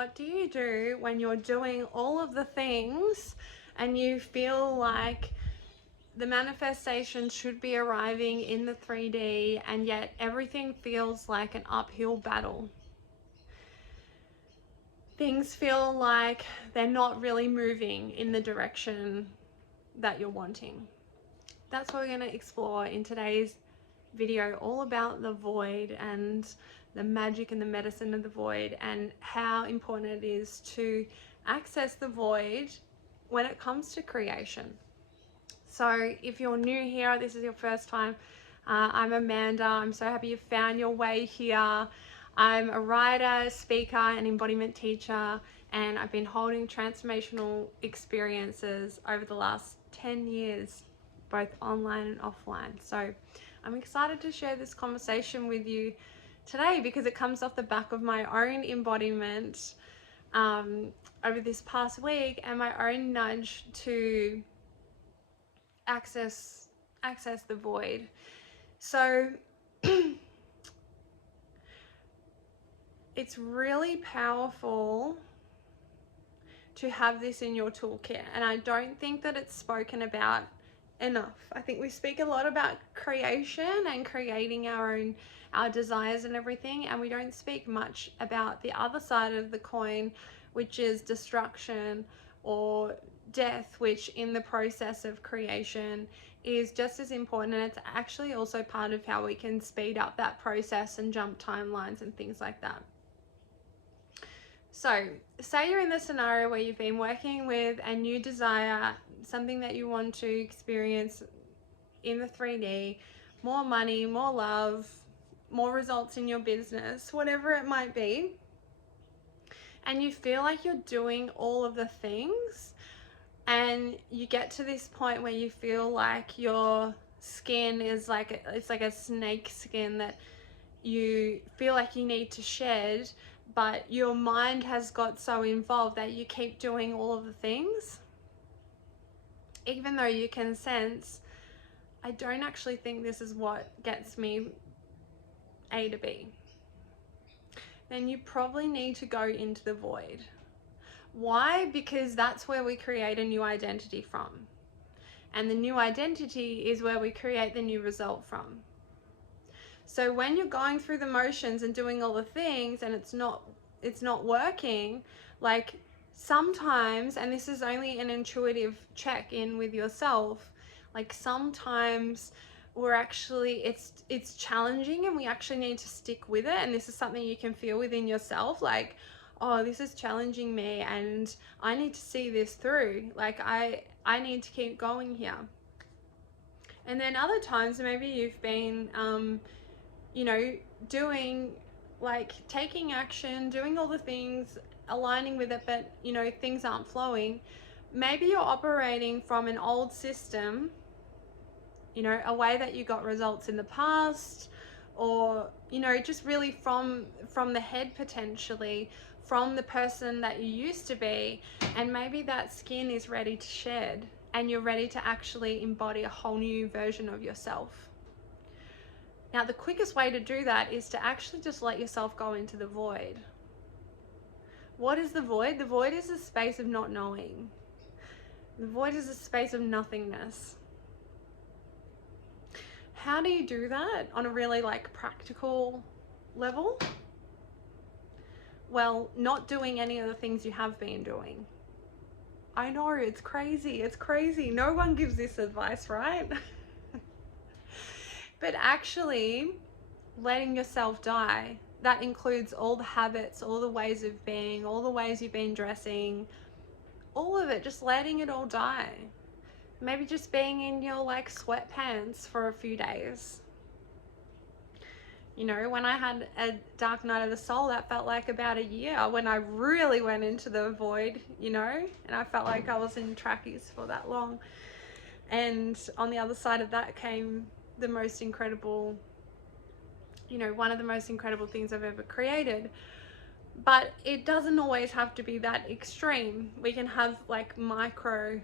what do you do when you're doing all of the things and you feel like the manifestation should be arriving in the 3D, and yet everything feels like an uphill battle? Things feel like they're not really moving in the direction that you're wanting. That's what we're going to explore in today's video, all about the void and the magic and the medicine of the void, and how important it is to access the void when it comes to creation. So if you're new here, this is your first time, I'm Amanda. I'm so happy you found your way here. I'm a writer, speaker, and embodiment teacher, and I've been holding transformational experiences over the last 10 years, both online and offline. So I'm excited to share this conversation with you today because it comes off the back of my own embodiment over this past week, and my own nudge to access the void. So it's really powerful to have this in your toolkit, and I don't think that it's spoken about enough. I think we speak a lot about creation and creating our desires and everything, and we don't speak much about the other side of the coin, which is destruction or death, which in the process of creation is just as important, and it's actually also part of how we can speed up that process and jump timelines and things like that. So say you're in the scenario where you've been working with a new desire, something that you want to experience in the 3D, more money, more love, more results in your business, whatever it might be, and you feel like you're doing all of the things, and you get to this point where you feel like your skin is like, it's like a snake skin that you feel like you need to shed, but your mind has got so involved that you keep doing all of the things, even though you can sense, I don't actually think this is what gets me A to B. Then you probably need to go into the void. Why? Because that's where we create a new identity from. And the new identity is where we create the new result from. So when you're going through the motions and doing all the things and it's not working, like sometimes, and this is only an intuitive check-in with yourself, like sometimes we're actually, it's challenging and we actually need to stick with it. And this is something you can feel within yourself, like, oh, this is challenging me and I need to see this through. Like I need to keep going here. And then other times maybe you've been, doing, like taking action, doing all the things, aligning with it, but things aren't flowing. Maybe you're operating from an old system, a way that you got results in the past, or just really from the head, potentially from the person that you used to be, and maybe that skin is ready to shed and you're ready to actually embody a whole new version of yourself. Now, the quickest way to do that is to actually just let yourself go into the void. What is the void? The void is a space of not knowing. The void is a space of nothingness. How do you do that on a really practical level? Well, not doing any of the things you have been doing. I know, it's crazy. It's crazy. No one gives this advice, right? But actually letting yourself die, that includes all the habits, all the ways of being, all the ways you've been dressing, all of it, just letting it all die. Maybe just being in your sweatpants for a few days. When I had a dark night of the soul, that felt like about a year when I really went into the void, and I felt like I was in trackies for that long. And on the other side of that came the most incredible, one of the most incredible things I've ever created. But it doesn't always have to be that extreme. We can have micro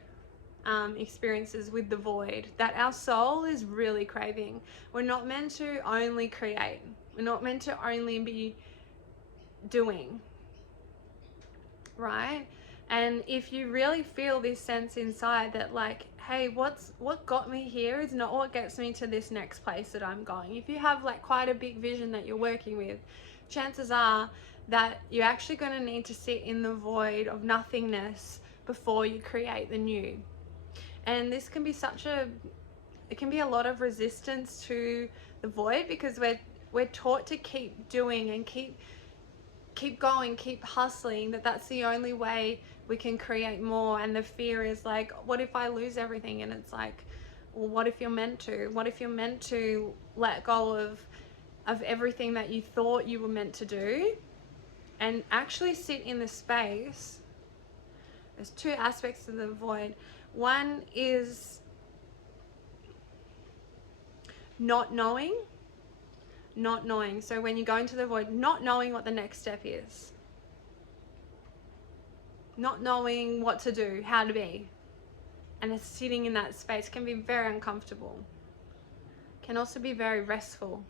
experiences with the void that our soul is really craving. We're not meant to only create. We're not meant to only be doing. right? And if you really feel this sense inside that like, hey, what got me here is not what gets me to this next place that I'm going. If you have like quite a big vision that you're working with, chances are that you're actually going to need to sit in the void of nothingness before you create the new. And this can be it can be a lot of resistance to the void, because we're taught to keep doing and keep going, keep hustling, that's the only way we can create more. And the fear is like, what if I lose everything? And it's like, well, what if you're meant to? What if you're meant to let go of everything that you thought you were meant to do and actually sit in the space? There's two aspects of the void. One is not knowing. So when you go into the void, not knowing what the next step is, not knowing what to do, how to be, and it's sitting in that space can be very uncomfortable. Can also be very restful,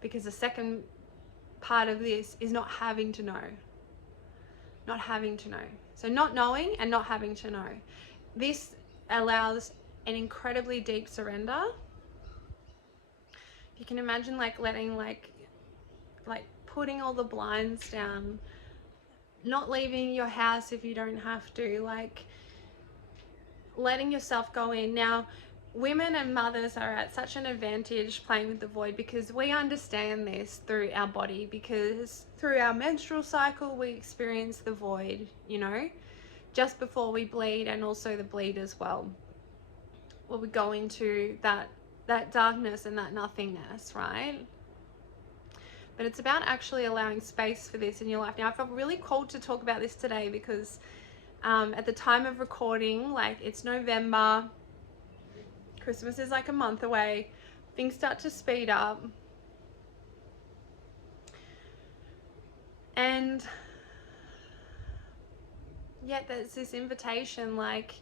because the second part of this is not having to know. So not knowing and not having to know. This allows an incredibly deep surrender. You can imagine like letting like putting all the blinds down, not leaving your house if you don't have to, like letting yourself go in. Now, women and mothers are at such an advantage playing with the void, because we understand this through our body, because through our menstrual cycle we experience the void, you know, just before we bleed, and also the bleed as well, where we go into that darkness and that nothingness, right? But it's about actually allowing space for this in your life. Now, I felt really called to talk about this today because at the time of recording, like, it's November, Christmas is like a month away, things start to speed up, and yet there's this invitation, like,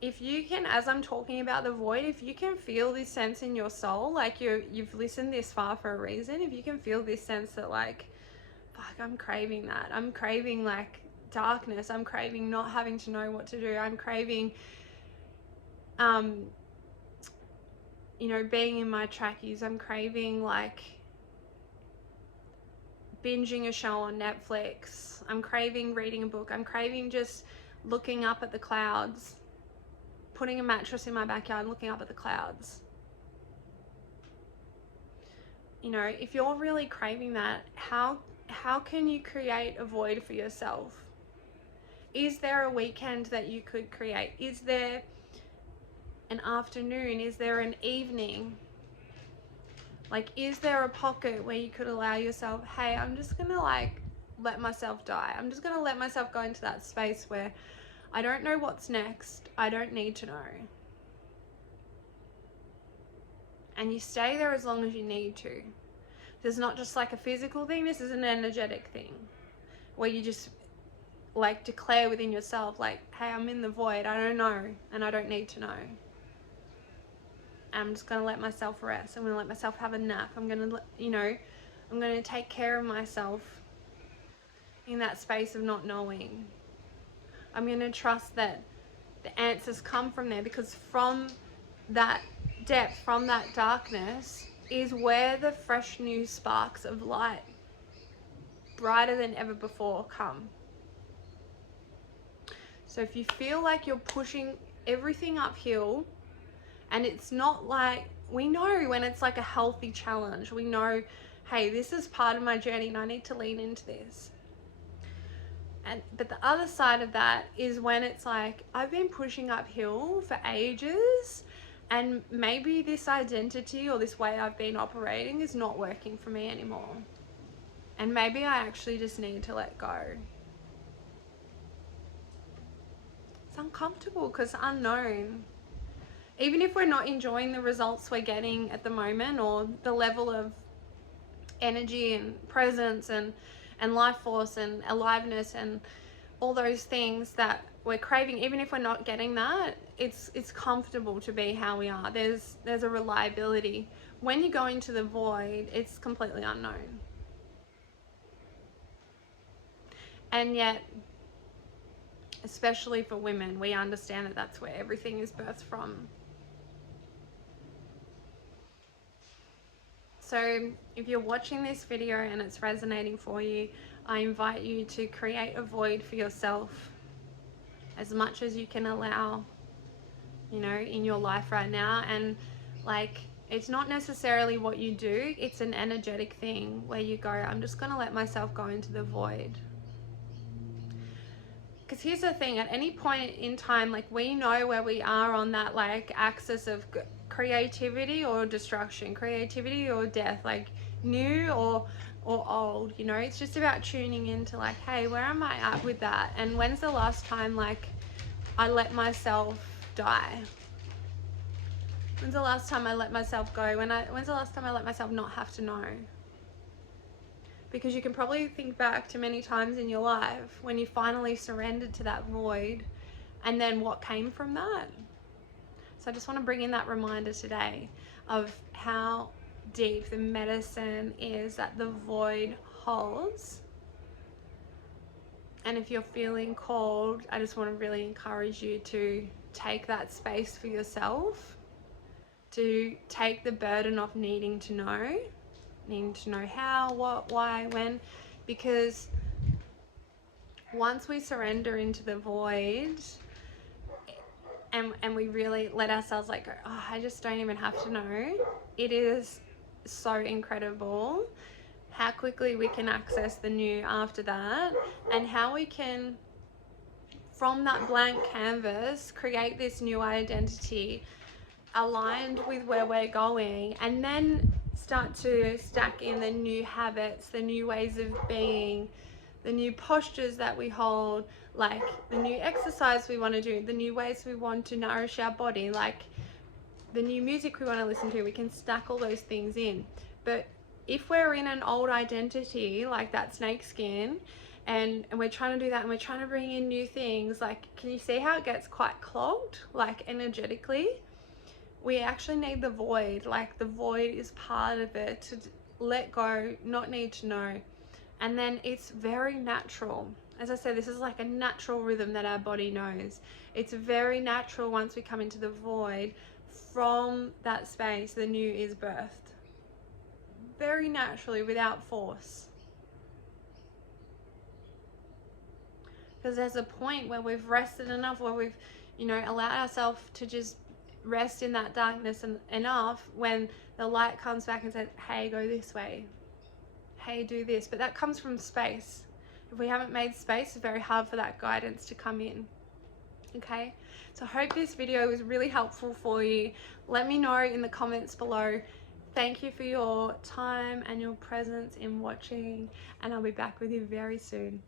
if you can, as I'm talking about the void, if you can feel this sense in your soul, like you've listened this far for a reason, if you can feel this sense that like, fuck, I'm craving that, I'm craving like darkness, I'm craving not having to know what to do, I'm craving you know, being in my trackies, I'm craving like binging a show on Netflix, I'm craving reading a book, I'm craving just looking up at the clouds, putting a mattress in my backyard and looking up at the clouds. You know, if you're really craving that, how can you create a void for yourself? Is there a weekend that you could create? Is there an afternoon? Is there an evening? Like, is there a pocket where you could allow yourself, hey, I'm just gonna like let myself die. I'm just gonna let myself go into that space where I don't know what's next. I don't need to know. And you stay there as long as you need to. This is not just like a physical thing, this is an energetic thing where you just like declare within yourself, like, hey, I'm in the void, I don't know, and I don't need to know. I'm just gonna let myself rest. I'm gonna let myself have a nap. I'm gonna, you know, I'm gonna take care of myself in that space of not knowing. I'm gonna trust that the answers come from there, because from that depth, from that darkness, is where the fresh new sparks of light, brighter than ever before, come. So if you feel like you're pushing everything uphill, and it's not like, we know when it's like a healthy challenge, we know, hey, this is part of my journey and I need to lean into this. But the other side of that is when it's like, I've been pushing uphill for ages, and maybe this identity or this way I've been operating is not working for me anymore. And maybe I actually just need to let go. It's uncomfortable because it's unknown. Even if we're not enjoying the results we're getting at the moment, or the level of energy and presence and life force and aliveness and all those things that we're craving, even if we're not getting that, it's comfortable to be how we are. There's a reliability. When you go into the void, it's completely unknown. And yet especially for women. We understand that that's where everything is birthed from. So if you're watching this video and it's resonating for you, I invite you to create a void for yourself as much as you can allow, you know, in your life right now. And like, it's not necessarily what you do, it's an energetic thing where you go, I'm just going to let myself go into the void. Because here's the thing, at any point in time, like, we know where we are on that like axis of creativity or destruction, creativity or death, like new or old, you know. It's just about tuning into like, hey, where am I at with that? And when's the last time like I let myself die? When's the last time I let myself go? When's the last time I let myself not have to know? Because you can probably think back to many times in your life when you finally surrendered to that void, and then what came from that. So I just want to bring in that reminder today of how deep the medicine is that the void holds. And if you're feeling called, I just want to really encourage you to take that space for yourself, to take the burden of needing to know how, what, why, when, because once we surrender into the void and we really let ourselves like go, oh, I just don't even have to know, it is so incredible how quickly we can access the new after that, and how we can, from that blank canvas, create this new identity aligned with where we're going, and then start to stack in the new habits, the new ways of being, the new postures that we hold, like the new exercise we want to do, the new ways we want to nourish our body, like the new music we want to listen to. We can stack all those things in. But if we're in an old identity like that snake skin, and we're trying to do that, and we're trying to bring in new things, like, can you see how it gets quite clogged, like energetically? We actually need the void. Like, the void is part of it, to let go, not need to know. And then it's very natural. As I said, this is like a natural rhythm that our body knows. It's very natural once we come into the void. From that space, the new is birthed. Very naturally, without force. Because there's a point where we've rested enough, where we've, you know, allowed ourselves to just rest in that darkness enough, when the light comes back and says, hey, go this way, hey, do this. But that comes from space. If we haven't made space, it's very hard for that guidance to come in. Okay, so I hope this video was really helpful for you. Let me know in the comments below. Thank you for your time and your presence in watching, and I'll be back with you very soon.